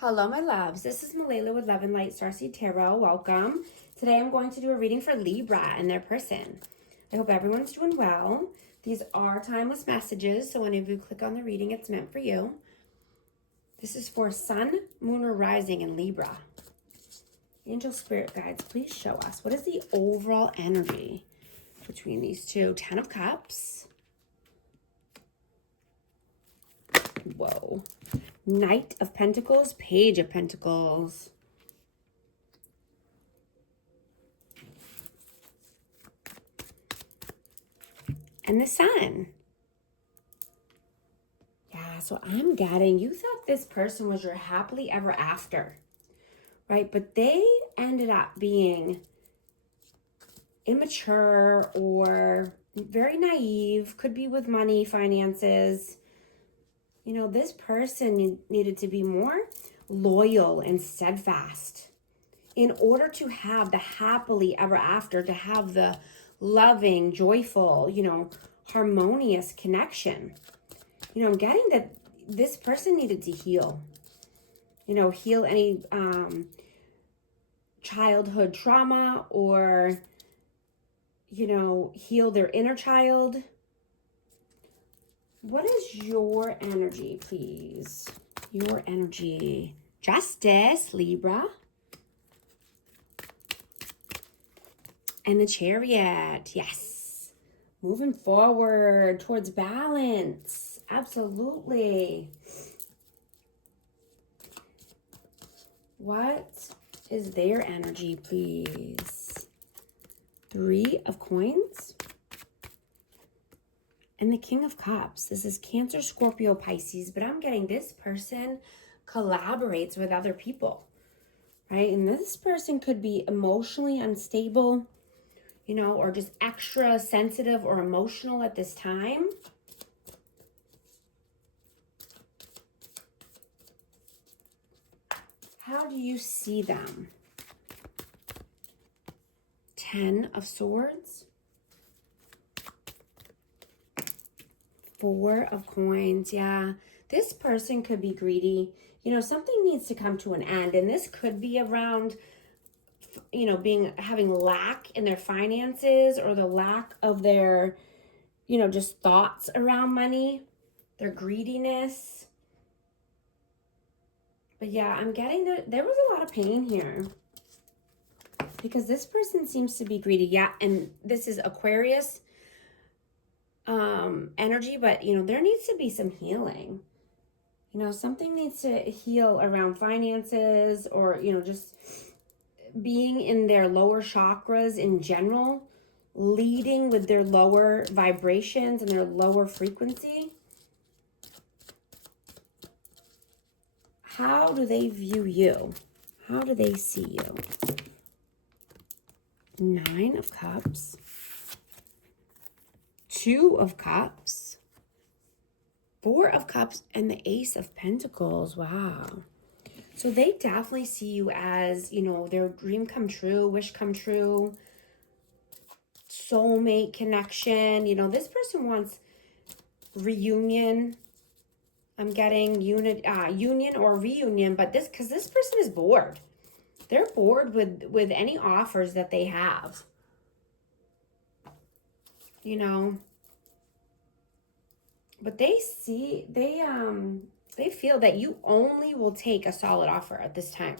Hello, my loves. This is Malayla with Love and Light Starseed Tarot. Welcome. Today I'm going to do a reading for Libra and their person. I hope everyone's doing well. These are timeless messages, so when you click on the reading, it's meant for you. This is for Sun, Moon, or Rising in Libra. Angel Spirit Guides, please show us. What is the overall energy between these two? 10 of Cups. Whoa. Knight of Pentacles, Page of Pentacles. And the Sun. Yeah, so I'm getting, you thought this person was your happily ever after, right? But they ended up being immature or very naive, could be with money, finances. You know, this person needed to be more loyal and steadfast in order to have the happily ever after, to have the loving, joyful, harmonious connection. I'm getting that this person needed to heal. Heal any childhood trauma or, heal their inner child. What is your energy, please? Your energy. Justice, Libra. And the Chariot. Yes. Moving forward towards balance. Absolutely. What is their energy, please? 3 of Coins. And the King of Cups. This is Cancer, Scorpio, Pisces, but I'm getting this person collaborates with other people, right? And this person could be emotionally unstable, or just extra sensitive or emotional at this time. How do you see them? 10 of Swords. 4 of Coins. Yeah, this person could be greedy. Something needs to come to an end. And this could be around, having lack in their finances or the lack of their, just thoughts around money, their greediness. But yeah, I'm getting that there was a lot of pain here because this person seems to be greedy. Yeah, and this is Aquarius energy, but there needs to be some healing. Something needs to heal around finances or just being in their lower chakras in general, leading with their lower vibrations and their lower frequency. How do they view you? How do they see you? 9 of Cups. 2 of Cups. 4 of Cups and the Ace of Pentacles. Wow. So they definitely see you as, their dream come true, wish come true, soulmate connection. This person wants reunion. I'm getting union or reunion, but because this person is bored. They're bored with any offers that they have. But they feel that you only will take a solid offer at this time.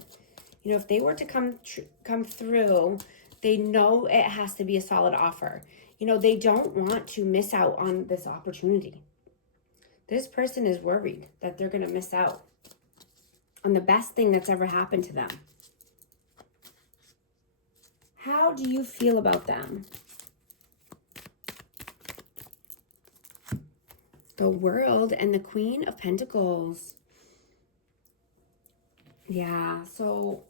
If they were to come through, they know it has to be a solid offer. They don't want to miss out on this opportunity. This person is worried that they're going to miss out on the best thing that's ever happened to them. How do you feel about them? The World and the Queen of Pentacles. Yeah, so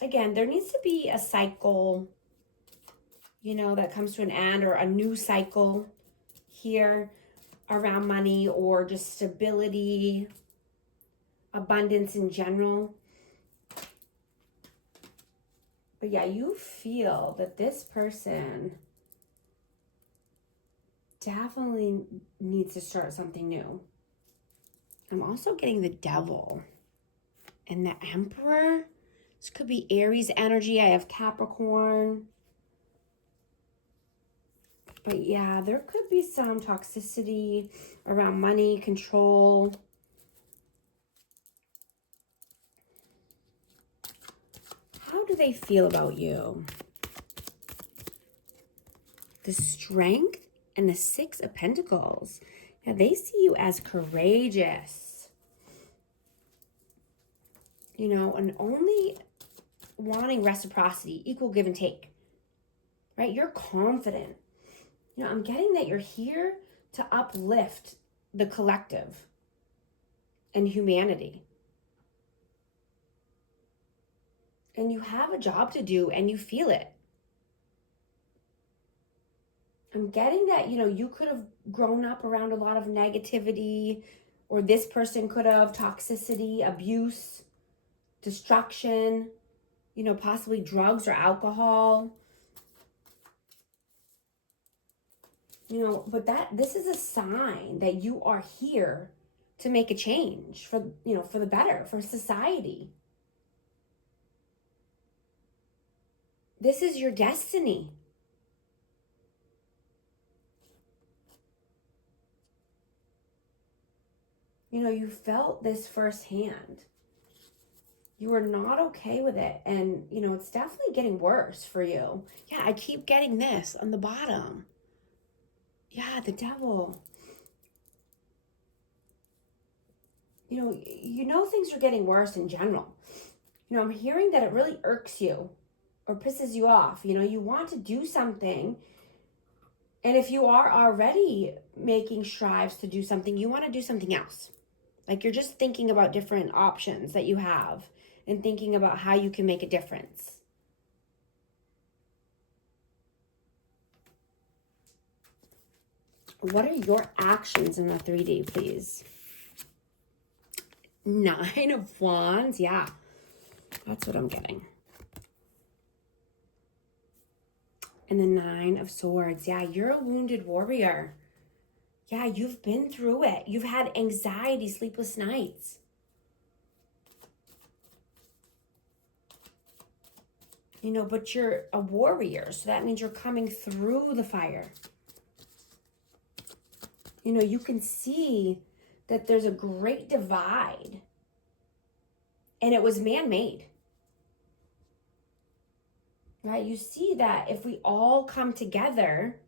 again, there needs to be a cycle, that comes to an end, or a new cycle here around money or just stability, abundance in general. But yeah, you feel that this person definitely needs to start something new. I'm also getting the Devil. And the Emperor. This could be Aries energy. I have Capricorn. But yeah, there could be some toxicity around money, control. How do they feel about you? The Strength and the Six of Pentacles. Yeah, they see you as courageous. You know, and only wanting reciprocity, equal give and take. Right? You're confident. You know, I'm getting that you're here to uplift the collective and humanity. And you have a job to do and you feel it. I'm getting that, you know, you could have grown up around a lot of negativity, or this person could have toxicity, abuse, destruction, you know, possibly drugs or alcohol. You know, but this is a sign that you are here to make a change for, you know, for the better, for society. This is your destiny. You know, you felt this firsthand. You are not okay with it. And, you know, it's definitely getting worse for you. Yeah, I keep getting this on the bottom. Yeah, the Devil. You know things are getting worse in general. You know, I'm hearing that it really irks you or pisses you off. You know, you want to do something. And if you are already making strives to do something, you want to do something else. Like you're just thinking about different options that you have and thinking about how you can make a difference. What are your actions in the 3D, please? 9 of Wands. Yeah, that's what I'm getting. And the 9 of Swords. Yeah, you're a wounded warrior. Yeah, you've been through it. You've had anxiety, sleepless nights. You know, but you're a warrior, so that means you're coming through the fire. You know, you can see that there's a great divide, and it was man-made. Right? You see that if we all come together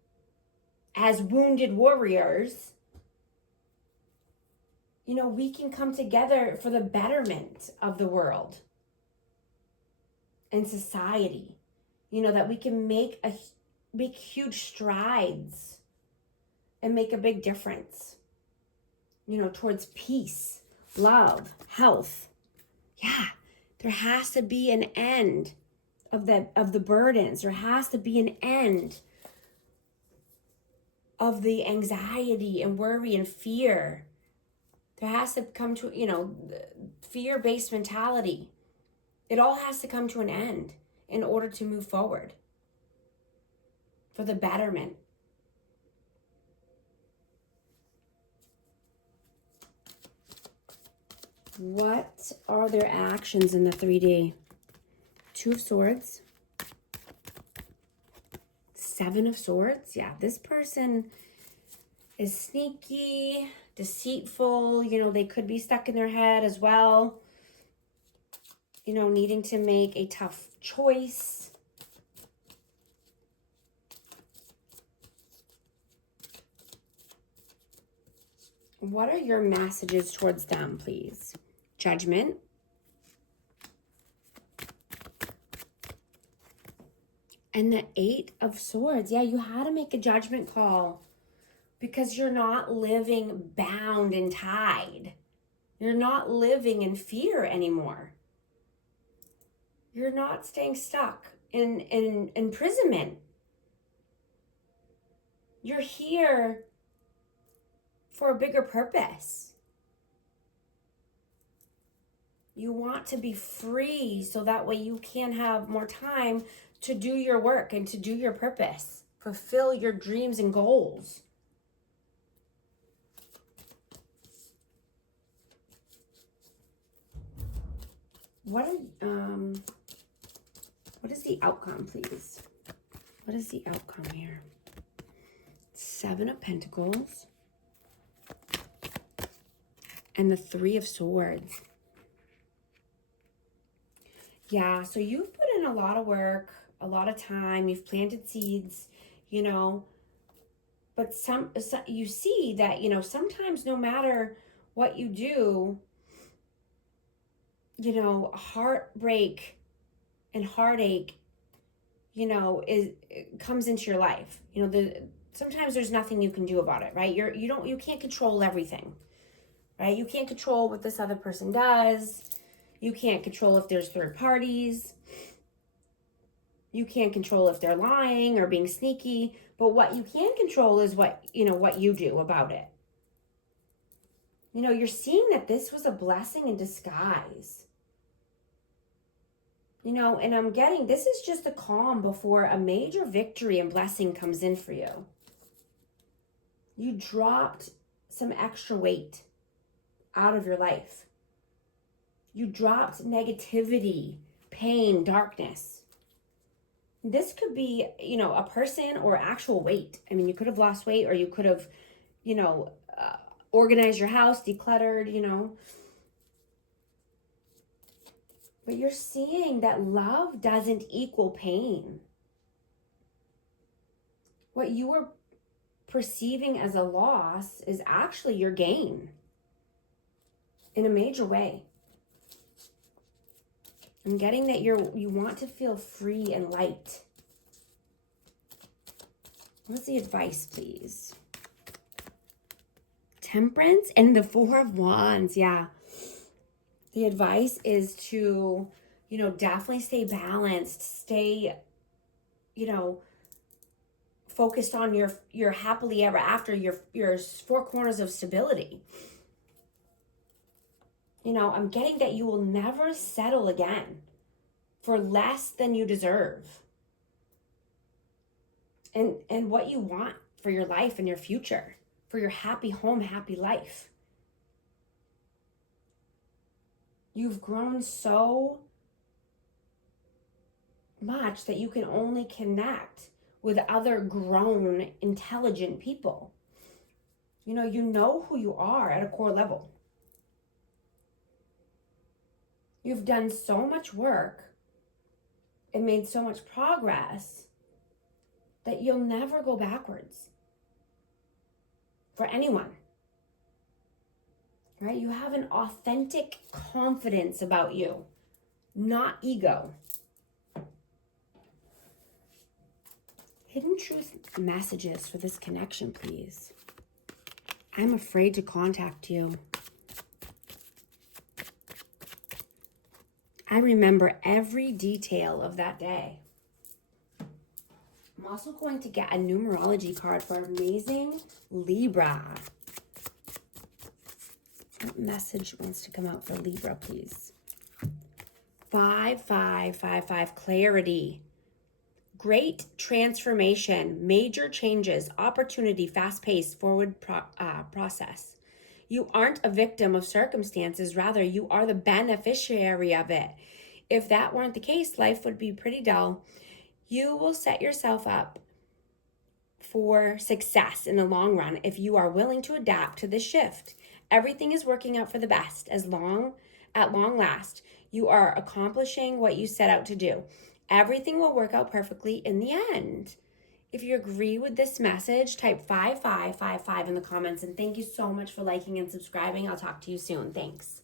as wounded warriors, you know, we can come together for the betterment of the world and society. You know, that we can make huge strides and make a big difference, you know, towards peace, love, health. Yeah, there has to be an end of the burdens. There has to be an end of the anxiety and worry and fear. There has to come to, you know, fear-based mentality. It all has to come to an end in order to move forward for the betterment. What are their actions in the 3D? 2 of Swords. 7 of Swords. Yeah, this person is sneaky, deceitful. You know, they could be stuck in their head as well. You know, needing to make a tough choice. What are your messages towards them, please? Judgment. And the 8 of Swords. Yeah, you had to make a judgment call because you're not living bound and tied. You're not living in fear anymore. You're not staying stuck in imprisonment. You're here for a bigger purpose. You want to be free so that way you can have more time to do your work and to do your purpose. Fulfill your dreams and goals. What is the outcome, please? What is the outcome here? 7 of Pentacles and the 3 of Swords. Yeah, so you've put in a lot of work, a lot of time. You've planted seeds, you know. But you see that, you know, sometimes no matter what you do, you know, heartbreak and heartache, you know, it comes into your life. You know, sometimes there's nothing you can do about it, right? You can't control everything, right? You can't control what this other person does. You can't control if there's third parties. You can't control if they're lying or being sneaky, but what you can control is what you do about it. You know, you're seeing that this was a blessing in disguise. You know, and I'm getting, this is just a calm before a major victory and blessing comes in for you. You dropped some extra weight out of your life. You dropped negativity, pain, darkness. This could be, you know, a person or actual weight. I mean, you could have lost weight, or you could have, you know, organized your house, decluttered, you know. But you're seeing that love doesn't equal pain. What you were perceiving as a loss is actually your gain in a major way. I'm getting that you want to feel free and light. What's the advice, please? Temperance and the 4 of Wands. Yeah. The advice is to, you know, definitely stay balanced, stay, you know, focused on your happily ever after, your 4 corners of stability. You know, I'm getting that you will never settle again for less than you deserve. And what you want for your life and your future, for your happy home, happy life. You've grown so much that you can only connect with other grown, intelligent people. You know who you are at a core level. You've done so much work and made so much progress that you'll never go backwards for anyone, right? You have an authentic confidence about you, not ego. Hidden truth messages for this connection, please. I'm afraid to contact you. I remember every detail of that day. I'm also going to get a numerology card for amazing Libra. What message wants to come out for Libra, please? 5555, clarity. Great transformation, major changes, opportunity, fast-paced, forward process. You aren't a victim of circumstances. Rather, you are the beneficiary of it. If that weren't the case, life would be pretty dull. You will set yourself up for success in the long run if you are willing to adapt to this shift. Everything is working out for the best at long last. You are accomplishing what you set out to do. Everything will work out perfectly in the end. If you agree with this message, type 5555 in the comments. And thank you so much for liking and subscribing. I'll talk to you soon. Thanks.